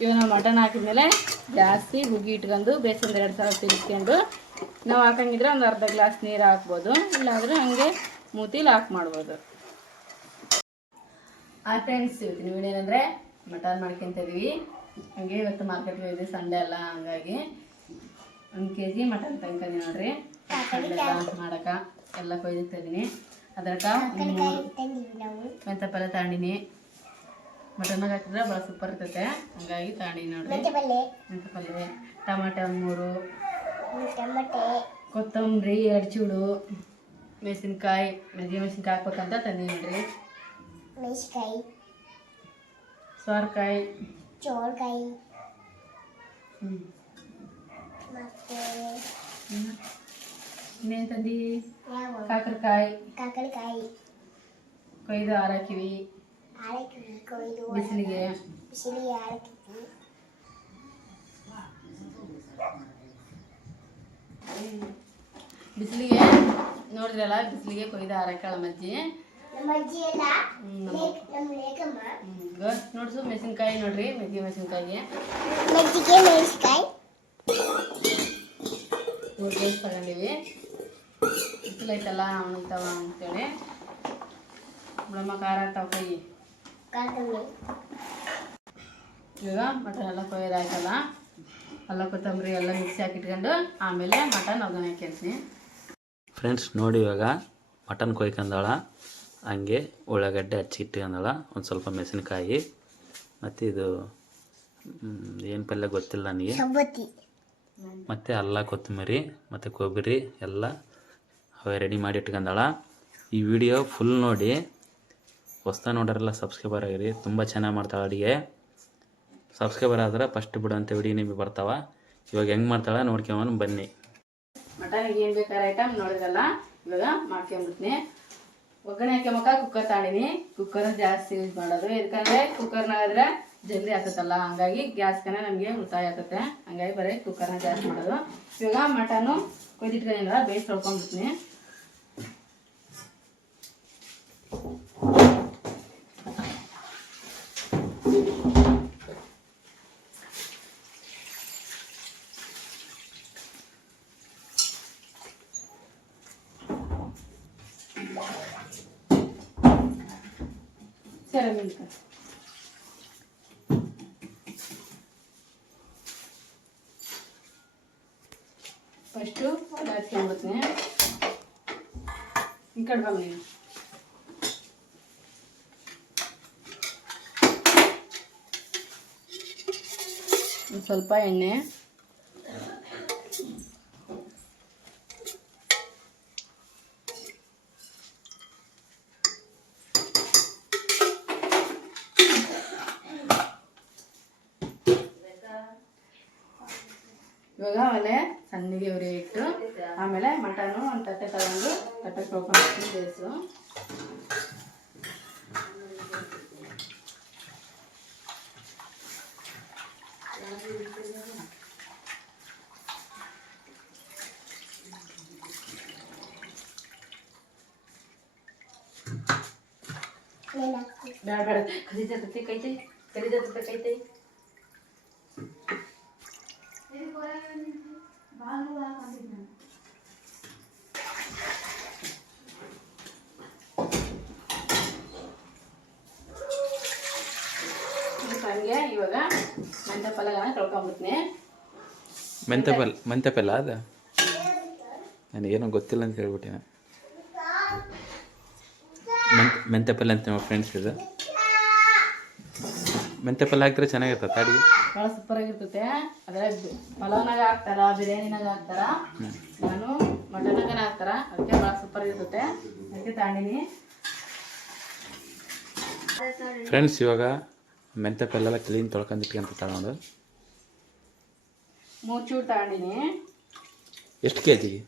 ಇವಾಗ ನಾವು ಮಟನ್ ಹಾಕಿದ್ಮೇಲೆ ಜಾಸ್ತಿ ಹುಗಿ ಇಟ್ಕೊಂಡು ಬೇಸನ್ ಎರಡು ಸಲ ತಿರ್ಸ್ಕೊಂಡು ನಾವು ಹಾಕಂಗಿದ್ರೆ ಒಂದು ಅರ್ಧ ಗ್ಲಾಸ್ ನೀರು ಹಾಕ್ಬೋದು. ಇಲ್ಲಾಂದ್ರೆ ಹಂಗೆ ಮೂತಿಲಿ ಹಾಕಿ ಮಾಡ್ಬೋದು. ಆ ಫ್ರೆಂಡ್ಸ್ ಇವತ್ತಿನ ವೀಡಿಯೋ ಏನಂದರೆ ಮಟನ್ ಮಾಡ್ಕೊಂತ ಇದೀವಿ. ಹಂಗೆ ಇವತ್ತು ಮಾರ್ಕೆಟ್ಗೆ ಹೋಗಿದ್ವಿ ಸಂಡೆ ಅಲ್ಲ ಹಂಗಾಗಿ ಒಂದು ಕೆ ಜಿ ಮಟನ್ ತಂಕಂದಿ ನೋಡ್ರಿ ಸಂಡೆ ಮಾಡಕ ಎಲ್ಲ ಕೊಯ್ದಿರ್ತಾ ಇದೀನಿ. ಅದ್ರಕ ಮೆಂತಪಲ್ಲೆ ತಗೊಂಡಿನಿ. ಮಟನ್ನಾಗ ಹಾಕಿದ್ರೆ ಭಾಳ ಸೂಪರ್ ಇರ್ತೈತೆ. ಹಂಗಾಗಿ ತಾಣಿ ನೋಡ್ರಿ. ಪಲ್ಯ ಟಮಾಟೆ ಒಂದು ಮೂರು. ಕೊತ್ತಂಬರಿ ಎರಡು ಚೂಡು ಮೆಣಸಿನ್ಕಾಯಿ ಮೆಜ್ಜಿಗೆ ಮೆಣಸಿನ್ಕಾಯಿ ಹಾಕ್ಬೇಕಂತ ತಂದಿ ನೋಡ್ರಿ. ಮೆಣಸಿಕಾಯಿ ಸೋರ್ಕಾಯಿ ಚೋಳಕಾಯಿ. ಮತ್ತೆ ಇನ್ನೇನು ತಂದಿ? ಕಾಕರಕಾಯಿ. ಕಾಕಡಕಾಯಿ ಕೊಯ್ದು ಹಾರಾಕಿವಿ ಆಳಕ್ಕಿ ಕೊಯ್ದು ಬಿಸಿಲಿಗೆ? ಬಿಸಿಲಿಗೆ ಆಳಕ್ಕಿ ಬಿಸಿಲಿಗೆ? ನೋಡಿದ್ರಲ್ಲ ಬಿಸಿಲಿಗೆ ಕೊಯ್ದ ಹಾರಾಕಳ ಮಜ್ಜಿ. ನೋಡ್ಸು ಮೆಣಸಿನ್ಕಾಯಿ ನೋಡ್ರಿ ಮೆಜ್ಜಿಗೆ ಮೆಣಸಿನ್ಕಾಯಿ ಮಜ್ಜಿಗೆ ಮೆಣಸಿಕಾಯಿ ಮೂರು ಬೇಸ್ ತಗೊಂಡಿವಿ. ಬಿಸಿಲೈತಲ್ಲ ಒಣಗ್ತಾವ ಅಂತೇಳಿ. ಬಿಡಮ್ಮ ಖಾರ ಆಗ್ತಾವ ಕೈ ಇವಾಗ ಮಟನ್ ಎಲ್ಲ ಕೊಯ್ದಾಯ್ತಲ್ಲ ಅಲ್ಲ ಕೊತ್ತಂಬರಿ ಎಲ್ಲ ಮಿಕ್ಸಿ ಹಾಕಿಟ್ಕೊಂಡು ಆಮೇಲೆ ಮಟನ್ ಒಗ್ಗರಣೆ ಹಾಕಿರ್ತೀನಿ ಫ್ರೆಂಡ್ಸ್ ನೋಡಿ ಇವಾಗ ಮಟನ್ ಕೊಯ್ಕೊಂಡಾಳ ಹಂಗೆ ಉಳ್ಳಾಗಡ್ಡೆ ಹಚ್ಚಿಟ್ಕೊಂಡಾಳ ಒಂದು ಸ್ವಲ್ಪ ಮೆಣಸಿನ್ಕಾಯಿ ಮತ್ತು ಇದು ಏನು ಪಲ್ಯ ಗೊತ್ತಿಲ್ಲ ನನಗೆ? ಮತ್ತು ಅಲ್ಲ ಕೊತ್ತಂಬರಿ ಮತ್ತು ಕೊಬ್ಬರಿ ಎಲ್ಲ ಅವೇ ರೆಡಿ ಮಾಡಿ ಇಟ್ಕೊಂಡಾಳ ಈ ವಿಡಿಯೋ ಫುಲ್ ನೋಡಿ ಹೊಸ್ತ ನೋಡೋರೆಲ್ಲ ಸಬ್ಸ್ಕ್ರೈಬರ್ ಆಗಿರಿ. ತುಂಬ ಚೆನ್ನಾಗಿ ಮಾಡ್ತಾಳೆ ಅಡುಗೆ. ಸಬ್ಸ್ಕ್ರೈಬರ್ ಆದ್ರೆ ಫಸ್ಟ್ ಬಿಡೋಂಥ ವಿಡಿಯೋ ನಿಮಗೆ ಬರ್ತಾವ. ಇವಾಗ ಹೆಂಗೆ ಮಾಡ್ತಾಳೆ ನೋಡ್ಕೊಂಬನು ಬನ್ನಿ. ಮಟನ್ಗೆ ಏನು ಬೇಕಾದ ಐಟಮ್ ನೋಡಿದ್ರಲ್ಲ, ಇವಾಗ ಮಾಡ್ಕೊಂಬಿಡ್ತೀನಿ. ಒಗ್ಗರಣೆ ಹಾಕ್ಯಮಕ್ಕ ಕುಕ್ಕರ್ ತಾಳಿನಿ. ಕುಕ್ಕರ್ ಜಾಸ್ತಿ ಯೂಸ್ ಮಾಡೋದು. ಯಾಕಂದ್ರೆ ಕುಕ್ಕರ್ನಾಗಾದ್ರೆ ಜಲ್ದಿ ಆಗ್ತದಲ್ಲ. ಹಂಗಾಗಿ ಗ್ಯಾಸ್ಗನೆ ನಮಗೆ ಉಳಿತಾಯ ಆಗ್ತದೆ ಹಂಗಾಗಿ ಬರೀ ಕುಕ್ಕರ್ನ ಜಾಸ್ತಿ ಮಾಡೋದು. ಇವಾಗ ಮಟನು ಕೊಯ್ದಿಟ್ಕೊಂಡಿಲ್ಲ ಬೇಯಿಸಿ ತೊಳ್ಕೊಂಡ್ಬಿಡ್ತೀನಿ ಸರಿ ಮಿಲ್ಕ ಫಸ್ಟು ಹಚ್ಕೊಂಡ್ಬಿಡ್ತೀನಿ ಈ ಕಡೆ ಬಾ ನೀನು ಒಂದ್ ಸ್ವಲ್ಪ ಎಣ್ಣೆ ಇವಾಗ ಆಮೇಲೆ ಸಣ್ಣಗೆ ಉರಿ ಇಟ್ಟು ಆಮೇಲೆ ಮಟನು ಒಂದು ತಟ್ಟೆ ತಗೊಂಡು ತಟ್ಟೆ ತೊಳ್ಕೊಂಡು ಬೇಯಿಸು ನೆನಪು ಬೇಡ ಬೇಡ. ಕರಿತೈತೆ ಕೈತೈ ಕರಿತೈತೆ ಕೈತೈ. ಹಂಗೆ ಇವಾಗ ಮೆಂತ್ಯ ಪಲ್ಯಗಳನ್ನ ತೊಳ್ಕೊಂಬಿಡ್ತೀನಿ ಮೆಂತ್ಯ ಪಲ್ ಮೆಂತ್ಯ ಪಲ್ಯ ಅದ? ನನಗೇನೋ ಗೊತ್ತಿಲ್ಲ ಅಂತ ಹೇಳ್ಬಿಟ್ಟಿನ. ಮೆಂತ್ ಮೆಂತ್ಯ ಅಂತ ಅಂತ ಫ್ರೆಂಡ್ಸ್ ಇದು? ಮೆಂತ್ಯ ಪಲ್ಯ ಹಾಕಿದ್ರೆ ಚೆನ್ನಾಗಿರ್ತದೆ ಅಡಿಗೆ? ಭಾಳ ಸೂಪರ್ ಆಗಿರ್ತೈತೆ. ಅದ್ರಾಗ ಪಲಾವ್ನಾಗ ಹಾಕ್ತಾರ ಬಿರಿಯಾನಿನಾಗ ಹಾಕ್ತಾರ. ನಾನು ಮಟನ್ನಾಗನ ಹಾಕ್ತಾರ. ಅದಕ್ಕೆ ಭಾಳ ಸೂಪರ್ ಇರ್ತೈತೆ ಅದಕ್ಕೆ ತಗೊಂಡಿನಿ. ಫ್ರೆಂಡ್ಸ್ ಇವಾಗ ಮೆಂತ್ಯ ಪಲ್ಯ ಎಲ್ಲ ಕ್ಲೀನ್ ತೊಳ್ಕೊಂಡಿಟ್ಕೊಂತ ತಗೊಂಡು ಮೂರು ಚೂರು ತಗೊಂಡಿನಿ. ಎಷ್ಟು ಕೆ ಜಿಗೆ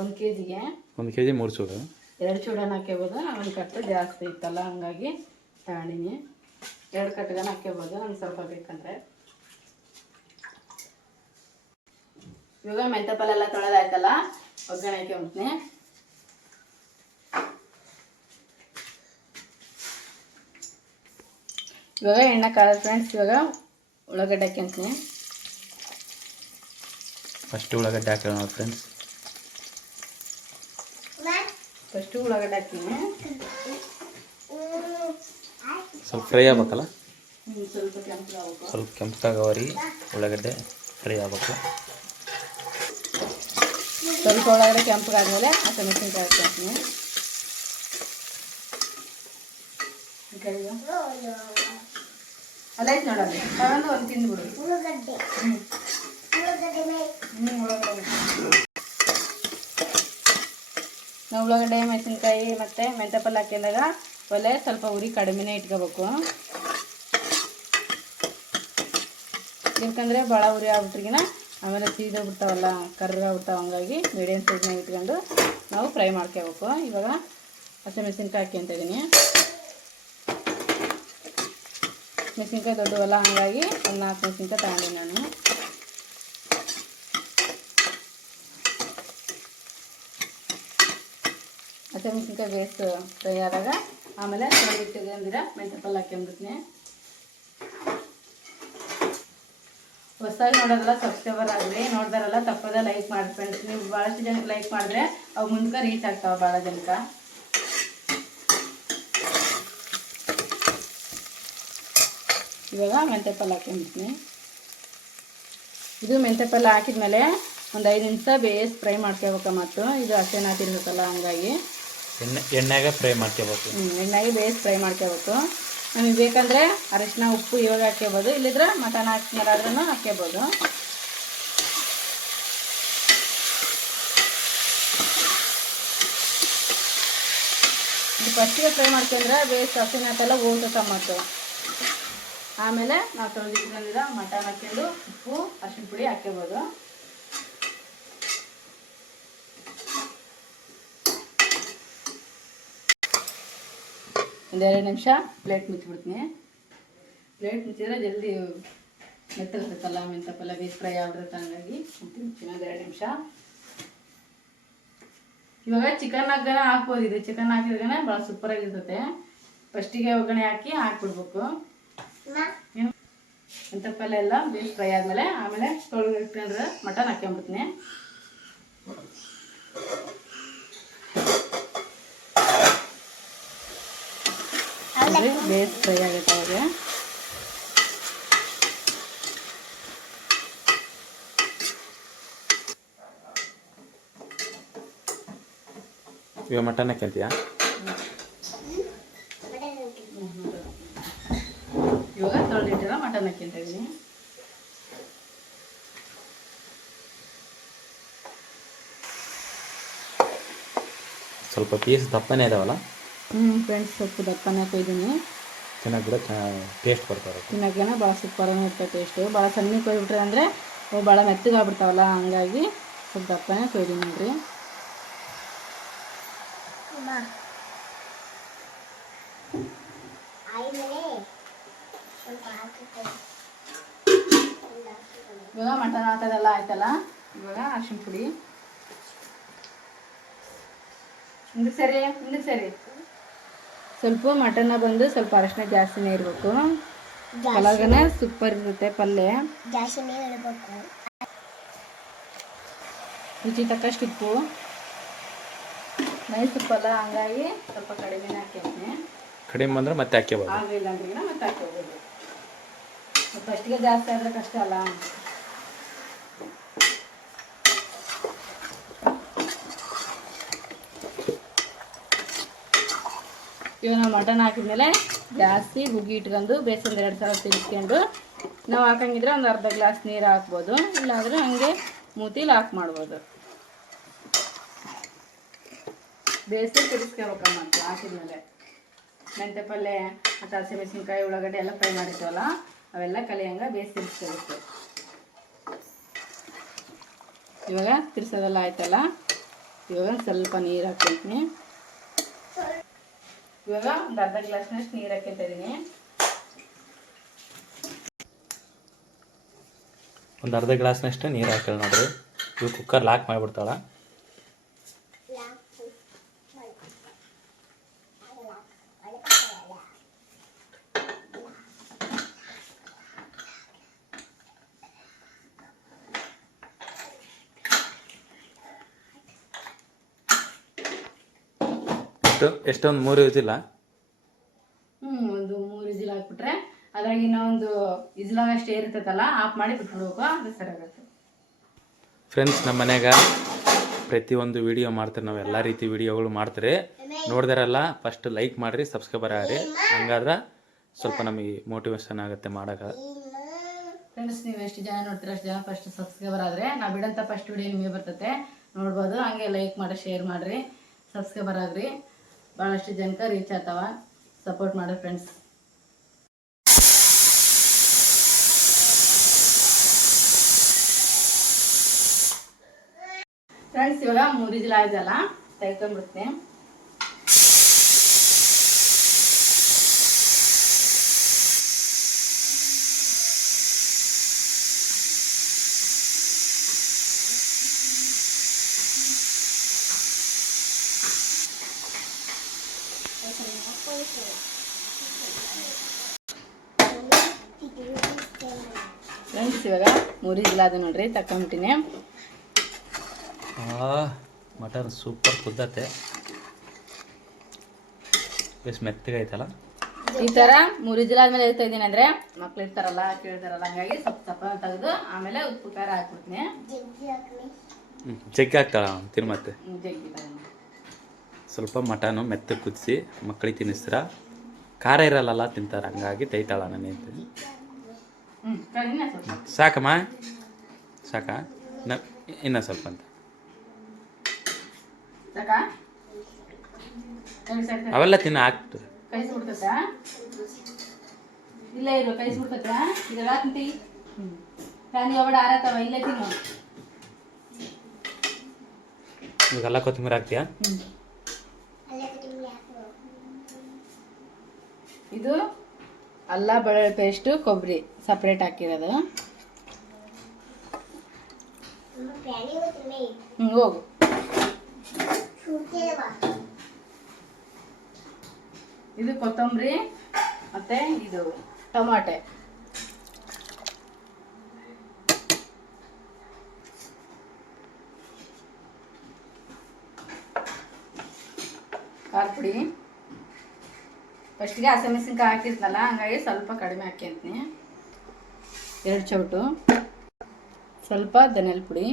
ಒಂದು ಕೆ ಜಿಗೆ ಒಂದು ಕೆ ಜಿ ಮೂರು ಚೂರು. ಎರಡು ಚೂಡನ್ನ ಹಾಕ್ಯಬೋದು. ಒಂದು ಕಟ್ಟು ಜಾಸ್ತಿ ಇತ್ತಲ್ಲ ಹಂಗಾಗಿ ತಗೊಂಡಿನಿ. ಎರಡು ಕಟ್ಟಿಗೆನ ಹಾಕ್ಕೋಬೋದು ನಂಗೆ ಸ್ವಲ್ಪ ಬೇಕಂದ್ರೆ. ಇವಾಗ ಮೆಂತ್ಯ ಪಲ್ಯ ಎಲ್ಲ ತೊಳೆದಾಯ್ತಲ್ಲ ಒಗ್ಗರಣೆ ಹಾಕ್ಕೊಂಬಿಡ್ತೀನಿ ಇವಾಗ ಎಣ್ಣೆ ಕಾಳ ಫ್ರೆಂಡ್ಸ್ ಇವಾಗ ಉಳ್ಳಾಗಡ್ಡೆ ಹಾಕ್ಯಂತೀನಿ ಫಸ್ಟ್ ಉಳ್ಳಾಗಡ್ಡೆ ಹಾಕೋಣ ಫ್ರೆಂಡ್ಸ್ ಫಸ್ಟು ಉಳ್ಳಾಗಡ್ಡೆ ಹಾಕ್ತೀನಿ ಸ್ವಲ್ಪ ಫ್ರೈ ಆಗ್ಬೇಕಲ್ಲ? ಸ್ವಲ್ಪ ಕೆಂಪಾಗವ ರೀ ಉಳ್ಳಾಗಡ್ಡೆ ಫ್ರೈ ಆಗ್ಬೇಕು. ಸ್ವಲ್ಪ ಒಳಗಡೆ ಕೆಂಪಗಾದ್ಮೇಲೆ ಹಸಿಮೆಣಸಿನ್ಕಾಯಿ ಹಾಕ್ತೀನಿ. ಅದಾಯ್ತು ನೋಡಲ್ಲಿ ತಗೊಂಡು ಒಂದು ತಿಂದ್ಬಿಡು. ನಾವು ಉಳ್ಳಾಗಡ್ಡೆ ಮೆಣಸಿನ್ಕಾಯಿ ಮತ್ತು ಮೆಂತೆ ಪಲ್ಯ ಹಾಕಿದಾಗ ಒಲೆ ಸ್ವಲ್ಪ ಉರಿ ಕಡಿಮೆನೇ ಇಟ್ಕೋಬೇಕು. ಯಾಕಂದರೆ ಭಾಳ ಉರಿ ಆಗ್ಬಿಟ್ರಿಗಿನ ಆಮೇಲೆ ಸೀದೋಗ್ಬಿಡ್ತಾವಲ್ಲ ಕರ್ಗಾಗ್ಬಿಡ್ತಾವ ಹಂಗಾಗಿ ಮೀಡಿಯಮ್ ಸೈಜ್ನಾಗ ಇಟ್ಕೊಂಡು ನಾವು ಫ್ರೈ ಮಾಡ್ಕೋಬೇಕು. ಇವಾಗ ಹಸಿಮೆಣಸಿನ್ಕಾಯಿ ಹಾಕಿ ಇದ್ದೀನಿ ಮೆಣಸಿನ್ಕಾಯಿ ದೊಡ್ಡವಲ್ಲ, ಹಂಗಾಗಿ ಒಂದು ನಾಲ್ಕು ಮೆಣಸಿನ್ಕಾಯಿ ತಗೊಂಡಿನಿ ನಾನು. ಹಸಿಮೆಣಸಿನ್ಕಾಯಿ ಬೇಸ್ ಫ್ರೈ ಆದಾಗ ಆಮೇಲೆ ತೊಳೆದಿಟ್ಟಿದ್ದೀರ ಮೆಂತ್ಯ ಪಲ್ಯ ಹಾಕೊಂಡ್ಬಿಡ್ತೀನಿ ಹೊಸದಾಗಿ ನೋಡೋದಲ್ಲ ಸಬ್ಸ್ಕ್ರೈಬರ್ ಆಗಲಿ, ನೋಡ್ದಾರಲ್ಲ ತಪ್ಪದ ಲೈಕ್ ಮಾಡಿ ಫ್ರೆಂಡ್ಸ್ ನೀವು ಭಾಳಷ್ಟು ಜನಕ್ಕೆ ಲೈಕ್ ಮಾಡಿದ್ರೆ ಅವು ಮುಂದ್ಕ ರೀಚ್ ಆಗ್ತಾವೆ ಭಾಳ ಜನಕ್ಕೆ. ಇವಾಗ ಮೆಂತ್ಯ ಪಲ್ಯ ಹಾಕೊಂಡ್ಬಿಡ್ತೀನಿ ಇದು ಮೆಂತ್ಯ ಪಲ್ಯ ಹಾಕಿದ್ಮೇಲೆ ಒಂದು ಐದು ನಿಮಿಷ ಬೇಸ್ ಫ್ರೈ ಮಾಡ್ಕೋಬೇಕು ಮತ್ತು. ಇದು ಹಸೆನ ತಿನ್ಬೇಕಲ್ಲ ಹಂಗಾಗಿ. ಎಣ್ಣೆ, ಎಣ್ಣೆಗೆ ಫ್ರೈ ಮಾಡ್ಕೋಬೇಕು. ಎಣ್ಣೆಗೆ ಬೇಯಿಸಿ ಫ್ರೈ ಮಾಡ್ಕೋಬೇಕು. ನಮಗೆ ಬೇಕಂದರೆ ಅರಿಶಿನ ಉಪ್ಪು, ಇವಾಗ ಹಾಕ್ಕೋಬೋದು. ಇಲ್ಲಿದ್ರೆ ಮಟನ್ ಹಾಕ್ಮೇಲಾದ್ರೂ ಹಾಕ್ಕೋಬೋದು. ಫಸ್ಟಿಗೆ ಫ್ರೈ ಮಾಡ್ಕೊಂಡ್ರೆ ಬೇಸ್ ಹಸಿನ ಹಾಕಲ್ಲ ಹೋಗ್ತದೆ ಮತ್ತು ಆಮೇಲೆ ನಾವು ತೊಳೆದಿಟ್ಕೊಂಡಿರೋ ಮಟನ್ ಹಾಕ್ಕೊಂಡು ಉಪ್ಪು ಅರಿಶಿನ ಪುಡಿ ಹಾಕ್ಕೋಬೋದು. ಒಂದೆರಡು ನಿಮಿಷ ಪ್ಲೇಟ್ ಮುಚ್ಚಿಬಿಡ್ತೀನಿ. ಪ್ಲೇಟ್ ಮುಚ್ಚಿದ್ರೆ ಜಲ್ದಿ ಮೆತ್ತಗಿರ್ತೈತಲ್ಲ ಮೆಂತ ಪಲ್ಲ ಬೇಸ್ ಫ್ರೈ ಆಗ್ಬಿಡುತ್ತೆ ಹಂಗಾಗಿ ಮುಚ್ಚಿಬಿಡ್ತೀನಿ ಒಂದೆರಡು ನಿಮಿಷ. ಇವಾಗ ಚಿಕನ್ ಹಾಕನ ಹಾಕ್ಬೋದು ಇದು ಚಿಕನ್ ಹಾಕಿದ್ರೆ ಭಾಳ ಸೂಪರಾಗಿರ್ತೈತೆ ಫಸ್ಟಿಗೆ ಒಗ್ಗರಣೆ ಹಾಕಿ ಹಾಕ್ಬಿಡ್ಬೇಕು. ಏನು ಮೆಂತ ಪಲ್ಲ ಎಲ್ಲ ಬೇಸ್ ಫ್ರೈ ಆದಮೇಲೆ ಆಮೇಲೆ ತೊಳೆದು ಇಟ್ಕೊಂಡ್ರೆ ಮಟನ್ ಹಾಕ್ಕೊಂಬಿಡ್ತೀನಿ ಅಂದರೆ ಬೇಸ್ ಫ್ರೈ ಆಗುತ್ತೆ ಇದೆ ಇವಾಗ ಮಟನ್ ಹಾಕ್ಯಂತೀಯಾ ಇವಾಗ ತೊಳೆದಿಟ್ಟಿರೋ ಮಟನ್ ಹಾಕ್ಕೊಂತ ಇದ್ದೀನಿ. ಸ್ವಲ್ಪ ಪೀಸ್ ದಪ್ಪನೇ ಇದಾವಲ್ಲ? ಹ್ಞೂ ಫ್ರೆಂಡ್ಸ್ ಸೊಪ್ಪು ದಪ್ಪನ ಕೊಯ್ದೀನಿ ಚೆನ್ನಾಗಿ ಕೂಡ ಟೇಸ್ಟ್ ಬರ್ತಾರೆ ತಿನ್ನೋಕೆನ ಭಾಳ ಸೂಪರಾಗಿ ಇರ್ತದೆ ಟೇಸ್ಟು ಭಾಳ ಸಣ್ಣ ಕೊಯ್ಬಿಟ್ರೆ ಅಂದರೆ ಅವು ಭಾಳ ಮೆತ್ತಗಾಗ್ಬಿಡ್ತಾವಲ್ಲ ಹಂಗಾಗಿ ಸ್ವಲ್ಪ ದಪ್ಪನೇ ಕೊಯ್ದೀನಿ ನೋಡ್ರಿ. ಇವಾಗ ಮಟನ್ ಹಾಕೋದೆಲ್ಲ ಆಯ್ತಲ್ಲ? ಇವಾಗ ಅರ್ಶಿನ ಪುಡಿ. ಹಿಂದಕ್ಕೆ ಸರಿ ಹಿಂದಕ್ಕೆ ಸರಿ. ಸ್ವಲ್ಪ ಮಟನ್ ಬಂದು ಸ್ವಲ್ಪ ಅರಶಿನ ಜಾಸ್ತಿನೇ ಇರಬೇಕು. ಕಲರ್ಗನೆ ಸೂಪರ್ ಇರುತ್ತೆ ಪಲ್ಯ ಜಾಸ್ತಿನೇ ರುಚಿ ತಕ್ಕಷ್ಟು ಉಪ್ಪು. ನೈಸ್ ಉಪ್ಪಲ್ಲ ಹಂಗಾಗಿ ಸ್ವಲ್ಪ ಕಡಿಮೆನೇ ಹಾಕಿರ್ತೀನಿ. ಕಡಿಮೆ ಬಂದ್ರೆ ಮತ್ತೆ ಹಾಕಿ ಆಗಲಿಲ್ಲ ಅಂದ್ರೆ ಮತ್ತೆ ಫಸ್ಟಿಗೆ ಜಾಸ್ತಿ ಆದ್ರೆ ಕಷ್ಟ ಅಲ್ಲ. ಇವಾಗ ನಾವು ಮಟನ್ ಹಾಕಿದ್ಮೇಲೆ ಜಾಸ್ತಿ ಹುಗ್ಗಿ ಇಟ್ಕೊಂಡು ಬೇಸನ್ ಎರಡು ಸಾವಿರ ತಿನ್ಸ್ಕೊಂಡು ನಾವು ಹಾಕಂಗಿದ್ರೆ ಒಂದು ಅರ್ಧ ಗ್ಲಾಸ್ ನೀರು ಹಾಕ್ಬೋದು. ಇಲ್ಲಾಂದ್ರೆ ಹಂಗೆ ಮೂತಿಲಿ ಹಾಕಿ ಮಾಡ್ಬೋದು. ಬೇಯಿಸಿ ತಿರ್ಸ್ಕೊಬೇಕಮ್ಮ ಅಂತ ಹಾಕಿದ್ಮೇಲೆ. ಮೆಂತೆ ಪಲ್ಯ ಮತ್ತು ಹಸಿಮೆಣಸಿನ್ಕಾಯಿ, ಉಳ್ಳಾಗಡ್ಡೆ ಎಲ್ಲ ಫ್ರೈ ಮಾಡಿರ್ತೀವಲ್ಲ ಅವೆಲ್ಲ ಕಲಿಯಂಗ ಬೇಯಿಸಿ ತಿರ್ಸ್ಕೊಬೇಕು ಇವಾಗ ತಿರ್ಸೋದೆಲ್ಲ ಆಯ್ತಲ್ಲ? ಇವಾಗ ಸ್ವಲ್ಪ ನೀರು ಹಾಕ್ಕೊಂತೀನಿ ಇವಾಗ ಒಂದು ಅರ್ಧ ಗ್ಲಾಸ್ನಷ್ಟು ನೀರು ಹಾಕ್ಕೊಂತ ಇದ್ದೀನಿ. ಒಂದು ಅರ್ಧ ಗ್ಲಾಸ್ನಷ್ಟು ನೀರು ಹಾಕಿಲ್ಲ ನೋಡ್ರಿ. ಇವು ಕುಕ್ಕರ್ ಲಾಕ್ ಮಾಡಿಬಿಡ್ತಾಳ. ಎಷ್ಟು ಎಷ್ಟೊಂದು ಮೂರು ಇದಿಲ್ಲ? ಹ್ಮ್ ಒಂದು ಮೂರು ಇಜಿಲ್ ಹಾಕ್ಬಿಟ್ರೆ ಅದ್ರಾಗ ಇನ್ನೊಂದು ಇಜ್ಲಾಗ ಅಷ್ಟೇ ಇರ್ತೈತಲ್ಲ ಆಫ್ ಮಾಡಿ ಬಿಟ್ಬಿಡ್ಬೇಕು ಅದು ಸರಿಯಾಗತ್ತೆ ಫ್ರೆಂಡ್ಸ್ ನಮ್ಮ ಮನ್ಯಾಗ ಪ್ರತಿಯೊಂದು ವಿಡಿಯೋ ಮಾಡ್ತಾರೆ. ನಾವು ಎಲ್ಲ ರೀತಿ ವಿಡಿಯೋಗಳು ಮಾಡ್ತಾರೆ. ನೋಡಿದಾರಲ್ಲ ಫಸ್ಟ್ ಲೈಕ್ ಮಾಡಿರಿ ಸಬ್ಸ್ಕ್ರೈಬರ್ ಆಗ್ರಿ. ಹಂಗಾದ್ರೆ ಸ್ವಲ್ಪ ನಮಗೆ ಮೋಟಿವೇಶನ್ ಆಗುತ್ತೆ ಮಾಡೋಕೆ. ಫ್ರೆಂಡ್ಸ್ ನೀವು ಎಷ್ಟು ಜನ ನೋಡ್ತೀರ ಅಷ್ಟು ಜನ ಫಸ್ಟ್ ಸಬ್ಸ್ಕ್ರೈಬರ್ ಆದರೆ ನಾವು ಬಿಡಂತ ಫಸ್ಟ್ ವಿಡಿಯೋ ನಿಮಗೆ ಬರ್ತೈತೆ ನೋಡ್ಬೋದು ಹಂಗೆ ಲೈಕ್ ಮಾಡಿ ಶೇರ್ ಮಾಡಿರಿ ಸಬ್ಸ್ಕ್ರೈಬರ್ ಆಗ್ರಿ. ಭಾಳಷ್ಟು ಜನಕ್ಕೆ ರೀಚ್ ಆಗ್ತಾವ. ಸಪೋರ್ಟ್ ಮಾಡಿ ಫ್ರೆಂಡ್ಸ್ ಫ್ರೆಂಡ್ಸ್ ಇವಾಗ ಮೂರು ಜಲ ಆಯ್ತಲ್ಲ ತೆಗ್ಕೊಂಡ್ಬಿಡ್ತೀನಿ ಮೂರು ಅದು ನೋಡ್ರಿ ತಕೊಂಬಿಟ್ಟಿನಿ ಮಟನ್ ಸೂಪರ್ ಕುದ್ದತ್ತೆ. ಎಷ್ಟು ಮೆತ್ತಗೈತಲ್ಲ ಈ ತರ ಮೂರು ಜಲ ಆದ್ಮೇಲೆ ಇರ್ತಾ ಇದ್ದೀನಿ ಅಂದ್ರೆ ಮಕ್ಳು ಇರ್ತಾರಲ್ಲ ಕೇಳ್ತಾರಲ್ಲ ಹಂಗಾಗಿ ಸ್ವಲ್ಪ ಸ್ವಲ್ಪ ತೆಗೆದು ಆಮೇಲೆ ಉಪ್ಪು ಖಾರ ಹಾಕ್ಬಿಡ್ತೀನಿ. ಜಗ್ಗಿ ಹಾಕ್ತಾಳ ತಿರು ಮತ್ತೆ? ಜಗ್ಗಿ ಸ್ವಲ್ಪ ಮಟನು ಮೆತ್ತಗೆ ಕುದಿಸಿ ಮಕ್ಳಿಗೆ ತಿನ್ನಿಸ್ತೀರ? ಖಾರ ಇರಲ್ಲ ತಿಂತಾರೆ ಹಂಗಾಗಿ ತೈತಾಳ ನಾನು ಸಾಕಮ್ಮ? ಸಾಕಾ? ನ ಇನ್ನೂ ಸ್ವಲ್ಪ ಅಂತ. ಅವೆಲ್ಲ ತಿನ್ನ ಹಾಕ್ತು ಸುಡ್ತದ ಇಲ್ಲ ಇರು ಕೈ ಇದೆಲ್ಲ ತಿಂತಿ? ಇಲ್ಲೇ ತಿನ್ನು. ಇವಾಗೆಲ್ಲ ಕೊತ್ತಂಬರಿ ಹಾಕ್ತೀಯಾ? ಇದು ಅಲ್ಲ ಬೆಳ್ಳುಳ್ಳಿ ಪೇಸ್ಟು ಕೊಬ್ಬರಿ ಸಪ್ರೇಟ್ ಹಾಕಿರೋದು ನಮ್ಮ ಪ್ಯಾನಿ ಗೊತ್ತಿಲ್ಲ ಹ್ಞೂ ಹೋಗು. ಇದು ಕೊತ್ತಂಬರಿ ಮತ್ತೆ ಇದು ಟೊಮಾಟೆ. ಖಾರ ಪುಡಿ. ಫಸ್ಟಿಗೆ ಹಸಿಮೆಣಸಿನ್ಕಾಯಿ ಹಾಕಿದ್ನಲ್ಲ ಹಂಗಾಗಿ ಸ್ವಲ್ಪ ಕಡಿಮೆ ಹಾಕ್ಯಂತೀನಿ ಎರಡು ಚೌಟು. ಸ್ವಲ್ಪ ಧನಿಯಲ್ ಪುಡಿ.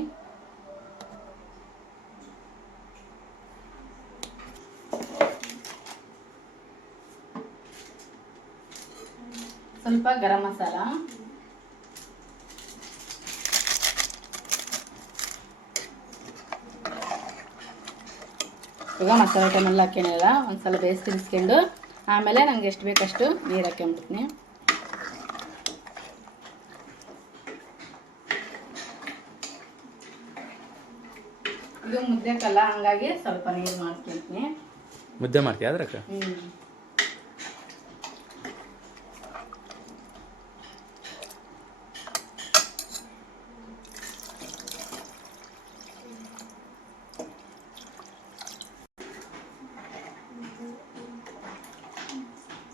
ಸ್ವಲ್ಪ ಗರಂ ಮಸಾಲ. ಇವಾಗ ಮಸಾಲೆ ಐಟಮ್ ಎಲ್ಲ ಹಾಕ್ಯನೆಲ್ಲ ಒಂದ್ಸಲ ಬೇಯಿಸಿ ತಿನ್ಸ್ಕೊಂಡು ಆಮೇಲೆ ನಂಗೆ ಎಷ್ಟು ಬೇಕಷ್ಟು ನೀರು ಹಾಕ್ಕೊಂಬಿಡ್ತೀನಿ ಇದು ಮುದ್ದೆ ಕಲ್ಲ ಹಂಗಾಗಿ ಸ್ವಲ್ಪ ನೀರು ಮಾಡ್ಕೊಂತೀನಿ. ಮುದ್ದೆ ಮಾಡ್ತೀಯ ಅದ್ರಕ್ಕ? ಹ್ಞೂ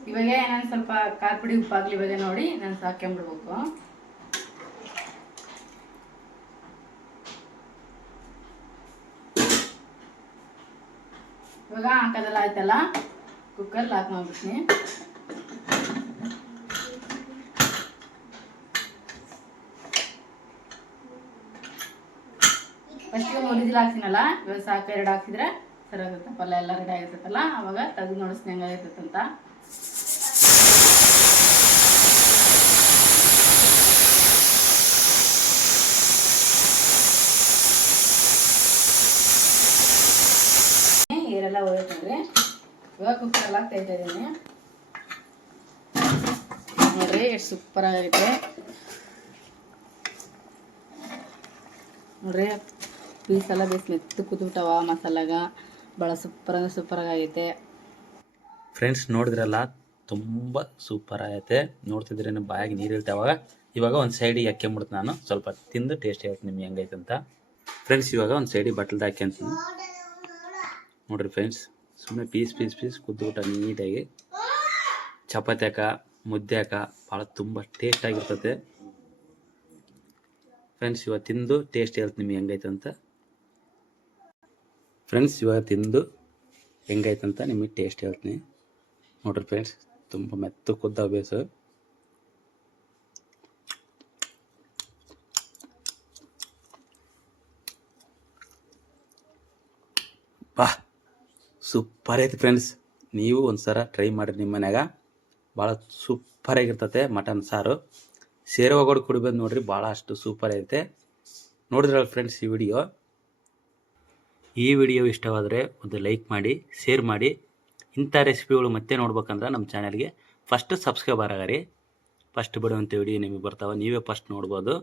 ಇವಾಗ ನಾನು ಸ್ವಲ್ಪ ಖಾರ ಪುಡಿ ಉಪ್ಪಾಗ್ಲಿ ಬಗ್ಗೆ ನೋಡಿ, ನಾನು ಸಾಕ್ಯಂಬಿಡ್ಬೇಕು. ಇವಾಗ ಹಾಕೋದೆಲ್ಲ ಆಯ್ತಲ್ಲ? ಕುಕ್ಕರ್ ಲಾಕ್ ಮಾಡ್ಬಿಡ್ತೀನಿ ಫಸ್ಟಿಗೆ ಮೂರು ದಿನ ಹಾಕ್ತೀನಲ್ಲ? ಇವಾಗ ಸಾಕು, ಎರಡು ಹಾಕಿದ್ರೆ ಸರಿ ಆಗುತ್ತೆ. ಪಲ್ಯ ಎಲ್ಲ ರೆಡಿ ಆಗಿರ್ತೈತಲ್ಲ? ಅವಾಗ ತೆಗೆದು ನೋಡಿಸ್ತೀನಿ ಹೆಂಗಾಗಿರ್ತೈತಂತ ನೀರೆಲ್ಲ ಹೋಯ್ತಂದ್ರೆ ಇವಾಗ ಕುಕ್ಕರ್ ಎಲ್ಲ ತೆಗಿತಾ ಇದ್ದೀನಿ ನೋಡ್ರಿ, ಎಷ್ಟು ಸೂಪರ್ ಆಗೈತೆ. ನೋಡ್ರಿ ಪೀಸ್ ಎಲ್ಲ ಬೇಸ್ ಮೆತ್ತು ಕುದ್ಬಿಟ್ಟವ ಮಸಾಲಾಗ. ಭಾಳ ಸೂಪರ್ ಅಂದ್ರೆ ಸೂಪರ್ ಆಗೈತೆ. ಫ್ರೆಂಡ್ಸ್ ನೋಡಿದ್ರಲ್ಲ, ತುಂಬ ಸೂಪರ್ ಆಗೈತೆ. ನೋಡ್ತಿದ್ರೆ ಬಾಯಾಗಿ ನೀರು ಇರ್ತಾವಾಗ ಇವಾಗ ಒಂದು ಸೈಡಿಗೆ ಹಾಕ್ಕೊಂಬಿಡ್ತು ನಾನು. ಸ್ವಲ್ಪ ತಿಂದು ಟೇಸ್ಟ್ ಹೇಳ್ತೀನಿ ನಿಮ್ಗೆ ಹೆಂಗೈತೆ ಅಂತ. ಫ್ರೆಂಡ್ಸ್ ಇವಾಗ ಒಂದು ಸೈಡಿಗೆ ಬಟ್ಲದ ಹಾಕ್ಯಂತೀನಿ ನೋಡ್ರಿ ಫ್ರೆಂಡ್ಸ್ ಸುಮ್ಮನೆ ಪೀಸ್ ಪೀಸ್ ಪೀಸ್ ಕುದ್ದುಬಿಟ್ಟ ನೀಟಾಗಿ. ಚಪಾತಿ ಹಾಕ, ಮುದ್ದೆ ಹಾಕ, ಭಾಳ ತುಂಬ ಟೇಸ್ಟ್ ಆಗಿರ್ತದೆ ಫ್ರೆಂಡ್ಸ್ ಇವಾಗ ತಿಂದು ಟೇಸ್ಟ್ ಹೇಳ್ತೀನಿ ನಿಮ್ಗೆ ಹೆಂಗೈತೆ ಅಂತ ಫ್ರೆಂಡ್ಸ್ ಇವಾಗ ತಿಂದು ಹೆಂಗೈತಂತ ನಿಮಗೆ ಟೇಸ್ಟ್ ಹೇಳ್ತೀನಿ. ನೋಡ್ರಿ ಫ್ರೆಂಡ್ಸ್ ತುಂಬ ಮೆತ್ತ ಕುದ್ದ ಬೇಸು ಬಾ. ಸೂಪರ್ ಐತೆ ಫ್ರೆಂಡ್ಸ್ ನೀವು ಒಂದು ಸಲ ಟ್ರೈ ಮಾಡಿರಿ ನಿಮ್ಮ ಮನ್ಯಾಗ. ಭಾಳ ಸೂಪರಾಗಿರ್ತತೆ ಮಟನ್ ಸಾರು. ಸೇರೆ ಒಗಡು ಕುಡಿಬೇಕು ನೋಡ್ರಿ, ಭಾಳ ಅಷ್ಟು ಸೂಪರ್ ಐತೆ. ನೋಡಿದ್ರಲ್ಲ ಫ್ರೆಂಡ್ಸ್ ಈ ವಿಡಿಯೋ ಈ ವಿಡಿಯೋ ಇಷ್ಟವಾದರೆ ಒಂದು ಲೈಕ್ ಮಾಡಿ ಶೇರ್ ಮಾಡಿ. ಇಂಥ ರೆಸಿಪಿಗಳು ಮತ್ತೆ ನೋಡ್ಬೇಕಂದ್ರೆ ನಮ್ಮ ಚಾನಲ್ಗೆ ಫಸ್ಟ್ ಸಬ್ಸ್ಕ್ರೈಬರ್ ಆಗರಿ. ಫಸ್ಟ್ ಬಿಡುವಂಥ ವಿಡಿಯೋ ನಿಮಗೆ ಬರ್ತಾವೆ, ನೀವೇ ಫಸ್ಟ್ ನೋಡ್ಬೋದು.